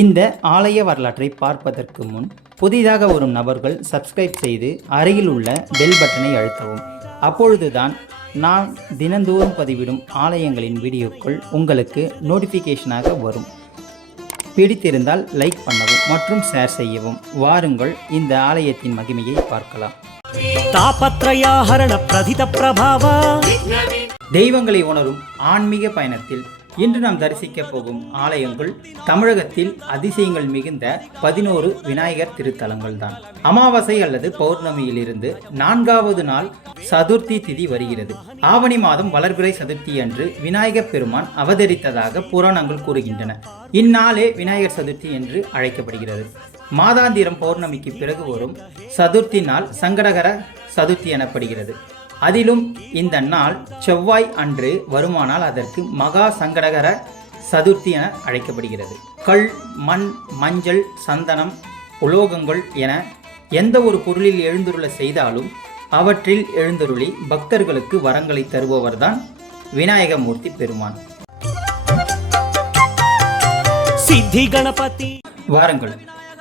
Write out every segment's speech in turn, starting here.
இந்த ஆலய வரலாற்றை பார்ப்பதற்கு முன் புதிதாக வரும் நபர்கள் சப்ஸ்கிரைப் செய்து அருகில் உள்ள பெல் பட்டனை அழுத்தவும். அப்பொழுதுதான் நான் தினந்தோறும் பதிவிடும் ஆலயங்களின் வீடியோக்கள் உங்களுக்கு நோட்டிஃபிகேஷனாக வரும். பிடித்திருந்தால் லைக் பண்ணவும் மற்றும் ஷேர் செய்யவும். வாருங்கள் இந்த ஆலயத்தின் மகிமையை பார்க்கலாம். தாபத்ரயாஹரண பிரதித பிரபாவா. தெய்வங்களை உணரும் ஆன்மீக பயணத்தில் இன்று நாம் தரிசிக்க போகும் ஆலயங்கள் தமிழகத்தில் அதிசயங்கள் மிகுந்த பதினோரு விநாயகர் திருத்தலங்கள் தான் அமாவாசை அல்லது பௌர்ணமியிலிருந்து நான்காவது நாள் சதுர்த்தி திதி வருகிறது. ஆவணி மாதம் வளர்பிறை சதுர்த்தி அன்று விநாயகர் பெருமான் அவதரித்ததாக புராணங்கள் கூறுகின்றன. இந்நாளே விநாயகர் சதுர்த்தி என்று அழைக்கப்படுகிறது. மாதாந்திரம் பௌர்ணமிக்கு பிறகு வரும் சதுர்த்தி நாள் சங்கடகர சதுர்த்தி எனப்படுகிறது. அதிலும் இந்த நாள் செவ்வாய் அன்று வருமானால் அதற்கு மகா சங்கடகர சதுர்த்தி என அழைக்கப்படுகிறது. கல் மண் மஞ்சள் சந்தனம் உலோகங்கள் என எந்த ஒரு பொருளில் எழுந்துருள செய்தாலும் அவற்றில் எழுந்துருளி பக்தர்களுக்கு வரங்களை தருபவர்தான் விநாயகமூர்த்தி பெருமான். சித்தி கணபதி. வாருங்கள்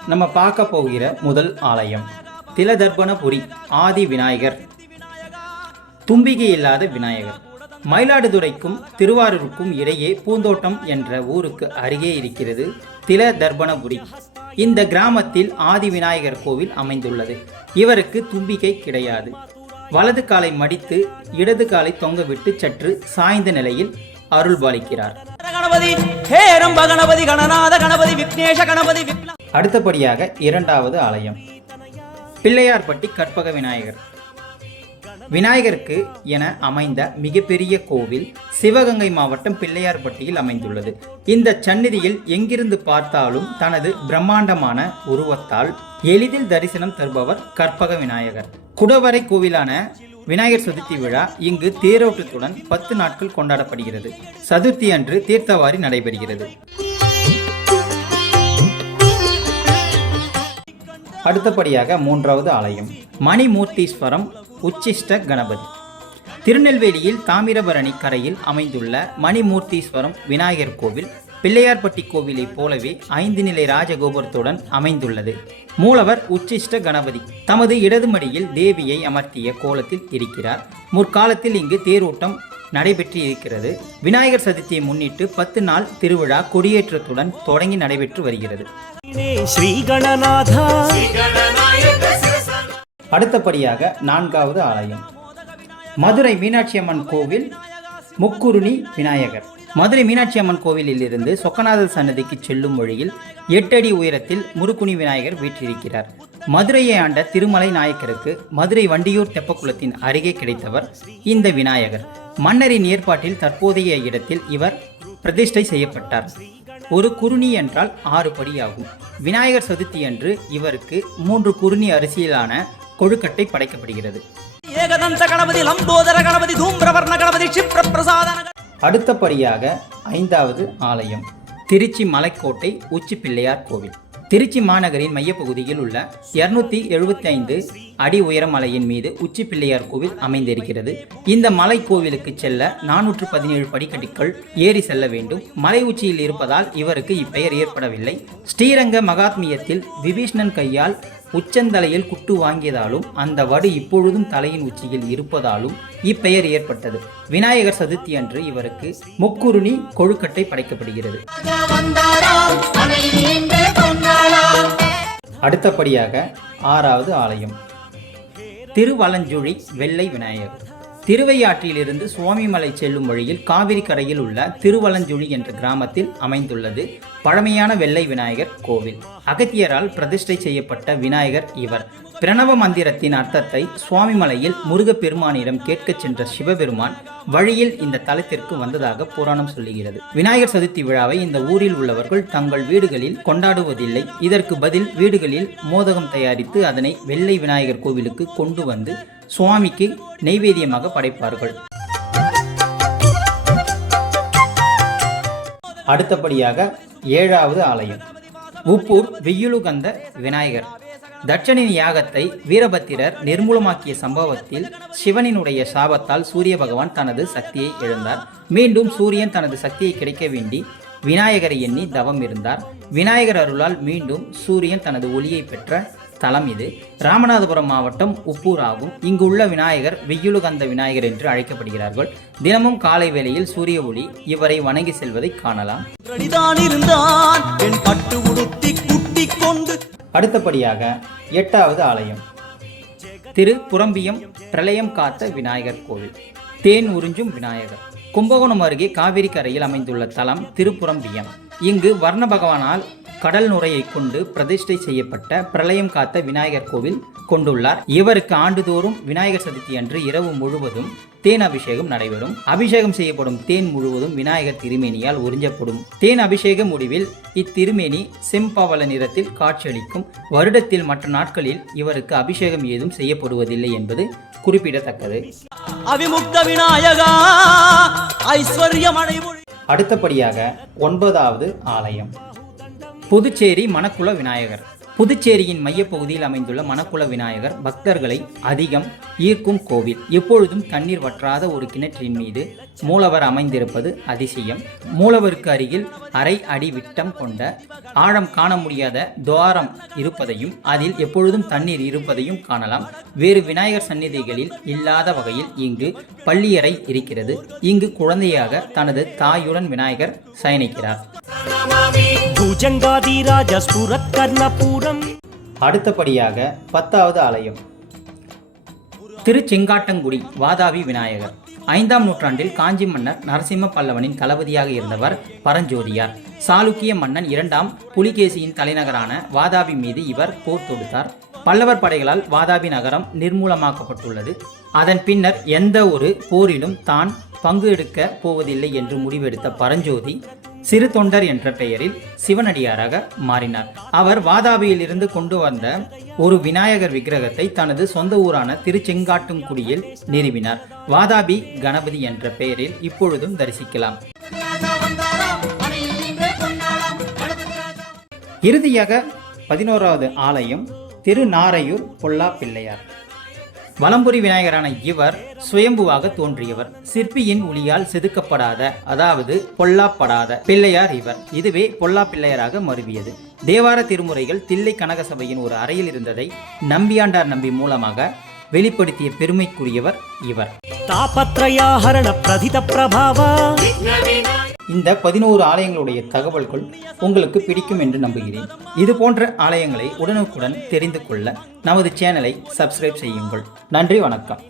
நம்ம பார்க்க போகிற முதல் ஆலயம் திலதர்பணபுரி ஆதி விநாயகர் தும்பிகை இல்லாத விநாயகர். மயிலாடுதுறைக்கும் திருவாரூருக்கும் இடையே பூந்தோட்டம் என்ற ஊருக்கு அருகே இருக்கிறது தில தர்பணபுரி இந்த கிராமத்தில் ஆதி விநாயகர் கோவில் அமைந்துள்ளது. இவருக்கு தும்பிக்கை கிடையாது. வலது காலை மடித்து இடது காலை தொங்கவிட்டு சற்று சாய்ந்த நிலையில் அருள்பாலிக்கிறார் அடுத்தபடியாக இரண்டாவது ஆலயம். பிள்ளையார்பட்டி கற்பக விநாயகர். விநாயகருக்கு என அமைந்த மிகப்பெரிய கோவில் சிவகங்கை மாவட்டம் பிள்ளையார்பட்டியில் அமைந்துள்ளது. இந்த சந்நிதியில் எங்கிருந்து பார்த்தாலும் தனது பிரம்மாண்டமான உருவத்தால் எளிதில் தரிசனம் தருபவர் கற்பக விநாயகர். குடவரை கோவிலான விநாயகர் சதுர்த்தி விழா இங்கு தேரோட்டத்துடன் பத்து நாட்கள் கொண்டாடப்படுகிறது. சதுர்த்தி அன்று தீர்த்தவாரி நடைபெறுகிறது. அடுத்தபடியாக மூன்றாவது ஆலயம். மணிமூர்த்தீஸ்வரம் உச்சிஷ்ட கணபதி. திருநெல்வேலியில் தாமிரபரணி கரையில் அமைந்துள்ள மணிமூர்த்தீஸ்வரம் விநாயகர் கோவில் பிள்ளையார்பட்டி கோவிலைப் போலவே ஐந்து நிலை ராஜகோபுரத்துடன் அமைந்துள்ளது. மூலவர் உச்சிஷ்ட கணபதி தமது இடது மடியில் தேவியை அமர்த்திய கோலத்தில் இருக்கிறார். முற்காலத்தில் இங்கு தேரோட்டம் நடைபெற்று இருக்கிறது விநாயகர் சதுர்த்தியை முன்னிட்டு பத்து நாள் திருவிழா கொடியேற்றத்துடன் தொடங்கி நடைபெற்று வருகிறது. ஸ்ரீ அடுத்தபடியாக நான்காவது ஆலயம். மதுரை மீனாட்சி அம்மன் கோவில் முக்குருணி விநாயகர். மதுரை மீனாட்சி அம்மன் கோவிலில் இருந்து சொக்கநாதர் சன்னதிக்கு செல்லும் வழியில் எட்டடி உயரத்தில் முருக்குணி விநாயகர் வீற்றிருக்கிறார். மதுரையை ஆண்ட திருமலை நாயக்கருக்கு மதுரை வண்டியூர் தெப்பக்குளத்தின் அருகே கிடைத்தவர் இந்த விநாயகர். மன்னரின் ஏற்பாட்டில் தற்போதைய இடத்தில் இவர் பிரதிஷ்டை செய்யப்பட்டார். ஒரு குருணி என்றால் ஆறு படி ஆகும். விநாயகர் சதுர்த்தி அன்று இவருக்கு மூன்று குருணி அரிசியிலான கொழுக்கட்டை படைக்கப்படுகிறது. அடுத்தபடியாக ஐந்தாவது ஆலயம் திருச்சி மலைக்கோட்டை உச்சி பிள்ளையார் கோவில். திருச்சி மாநகரின் மையப்பகுதியில் உள்ள இருநூத்தி எழுபத்தி ஐந்து அடி உயர மலையின் மீது உச்சி பிள்ளையார் கோவில் அமைந்திருக்கிறது. இந்த மலை கோவிலுக்கு செல்ல நானூற்று பதினேழு படிக்கட்டுகள் ஏறி செல்ல வேண்டும். மலை உச்சியில் இருப்பதால் இவருக்கு இப்பெயர் ஏற்படவில்லை. ஸ்ரீரங்க மகாத்மியத்தில் விபீஷ்ணன் கையால் உச்சந்தலையில் குட்டு வாங்கியதாலும் அந்த வடு இப்பொழுதும் தலையின் உச்சியில் இருப்பதாலும் இப்பெயர் ஏற்பட்டது. விநாயகர் சதுர்த்தி அன்று இவருக்கு முக்குருணி கொழுக்கட்டை படைக்கப்படுகிறது. அடுத்தபடியாக ஆறாவது ஆலயம். திருவலஞ்சுழி வெள்ளை விநாயகர். திருவையாற்றிலிருந்து சுவாமிமலை செல்லும் வழியில் காவிரி கரையில் உள்ள திருவலஞ்சுழி என்ற கிராமத்தில் அமைந்துள்ளது பழமையான வெள்ளை விநாயகர் கோவில். அகத்தியரால் பிரதிஷ்டை செய்யப்பட்ட விநாயகர் இவர். பிரணவ மந்திரத்தின் அர்த்தத்தை சுவாமிமலையில் முருகப்பெருமானிடம் கேட்கச் சென்ற சிவபெருமான் வழியில் இந்த தலத்திற்கு வந்ததாக புராணம் சொல்லுகிறது. விநாயகர் சதுர்த்தி விழாவை இந்த ஊரில் உள்ளவர்கள் தங்கள் வீடுகளில் கொண்டாடுவதில்லை. இதற்கு பதில் வீடுகளில் மோதகம் தயாரித்து அதனை வெள்ளை விநாயகர் கோவிலுக்கு கொண்டு வந்து சுவாமிக்கு நெய்வேத்தியமாக படைப்பார்கள். அடுத்தபடியாக ஏழாவது ஆலயம். உப்பூர் வெய்யுலுகந்த விநாயகர். தட்சனின் யாகத்தை வீரபத்திரர் நிர்மூலமாக்கிய சம்பவத்தில் சிவனினுடைய சாபத்தால் சூரிய பகவான் தனது சக்தியை இழந்தார். மீண்டும் சூரியன் தனது சக்தியை கிடைக்க வேண்டி விநாயகரை எண்ணி தவம் இருந்தார். விநாயகர் அருளால் மீண்டும் சூரியன் தனது ஒளியை பெற்ற தலம் இது. ராமநாதபுரம் மாவட்டம் உப்பூர் ஆகும். இங்கு உள்ள விநாயகர் வெய்யுலுகந்த விநாயகர் என்று அழைக்கப்படுகிறார்கள். தினமும் காலை வேளையில் சூரிய ஒளி இவரை வணங்கி செல்வதை காணலாம். அடுத்தபடியாக எட்டாவது ஆலயம். திரு புரம்பியம் பிரளயம் காத்த விநாயகர் கோவில். தேன் உறிஞ்சும் விநாயகர். கும்பகோணம் அருகே காவிரி கரையில் அமைந்துள்ள தலம் திருப்புரம்பியம். இங்கு வர்ண பகவானால் கடல் நுரையை கொண்டு பிரதிஷ்டை செய்யப்பட்ட பிரளயம் காத்த விநாயகர் கோவில் கொண்டுள்ளார். இவருக்கு ஆண்டுதோறும் விநாயகர் சதுர்த்தி அன்று இரவு முழுவதும் தேன் அபிஷேகம் நடைபெறும். அபிஷேகம் செய்யப்படும் தேன் முழுவதும் விநாயகர் திருமேனியால் உறிஞ்சப்படும். தேன் அபிஷேக முடிவில் இத்திருமேனி செம்பவள நிறத்தில் காட்சியளிக்கும். வருடத்தில் மற்ற நாட்களில் இவருக்கு அபிஷேகம் ஏதும் செய்யப்படுவதில்லை என்பது குறிப்பிடத்தக்கது. அவிமுக்த விநாயகா ஐஸ்வர்யம் அடுத்தபடியாக ஒன்பதாவது ஆலயம். புதுச்சேரி மணக்குள விநாயகர். புதுச்சேரியின் மையப்பகுதியில் அமைந்துள்ள மணக்குள விநாயகர் பக்தர்களை அதிகம் ஈர்க்கும் கோவில். எப்பொழுதும் தண்ணீர் வற்றாத ஒரு கிணற்றின் மீது மூலவர் அமைந்திருப்பது அதிசயம். மூலவருக்கு அருகில் அரை அடி விட்டம் கொண்ட ஆழம் காண முடியாத துவாரம் இருப்பதையும் அதில் எப்பொழுதும் தண்ணீர் இருப்பதையும் காணலாம். வேறு விநாயகர் சந்நிதிகளில் இல்லாத வகையில் இங்கு பள்ளியறை இருக்கிறது. இங்கு குழந்தையாக தனது தாயுடன் விநாயகர் சயனிக்கிறார். ராஜ சுரத் கர்ணபூரம். அடுத்தபடியாக பத்தாவது ஆலயம். திருச்செங்காட்டங்குடி வாதாபி விநாயகர். ஐந்தாம் நூற்றாண்டில் காஞ்சி மன்னர் நரசிம்ம பல்லவனின் தளபதியாக இருந்தவர் பரஞ்சோதியார். சாளுக்கிய மன்னன் இரண்டாம் புலிகேசியின் தலைநகரான வாதாபி மீது இவர் போர் தொடுத்தார். பல்லவர் படைகளால் வாதாபி நகரம் நிர்மூலமாக்கப்பட்டுள்ளது. அதன் பின்னர் எந்த ஒரு போரிலும் தான் பங்கு எடுக்க போவதில்லை என்று முடிவெடுத்த பரஞ்சோதி சிறு தொண்டர் என்ற பெயரில் சிவனடியாராக மாறினார். அவர் வாதாபியில் இருந்து கொண்டு வந்த ஒரு விநாயகர் விக்கிரகத்தை தனது சொந்த ஊரான திருச்செங்காட்டுங்குடியில் நிறுவினார். வாதாபி கணபதி என்ற பெயரில் இப்பொழுதும் தரிசிக்கலாம். இறுதியாக பதினோராவது ஆலயம் திருநாரையூர் பொல்லா பிள்ளையார் வலம்புரி விநாயகரான இவர் சுயம்புவாக தோன்றியவர். சிற்பியின் ஒளியால் செதுக்கப்படாத அதாவது பொல்லாப்படாத பிள்ளையார் இவர். இதுவே பொல்லா பிள்ளையராக மருவியது. தேவார திருமுறைகள் தில்லை கனக சபையின் ஒரு அறையில் இருந்ததை நம்பியாண்டார் நம்பி மூலமாக வெளிப்படுத்திய பெருமைக்குரியவர் இவர். தாபத்ரயாஹரண பிரதித பிரபாவா. இந்த பதினோரு ஆலயங்களுடைய தகவல்கள் உங்களுக்கு பிடிக்கும் என்று நம்புகிறேன். இது போன்ற ஆலயங்களை உடனுக்குடன் தெரிந்து கொள்ள நமது சேனலை சப்ஸ்கிரைப் செய்யுங்கள். நன்றி வணக்கம்.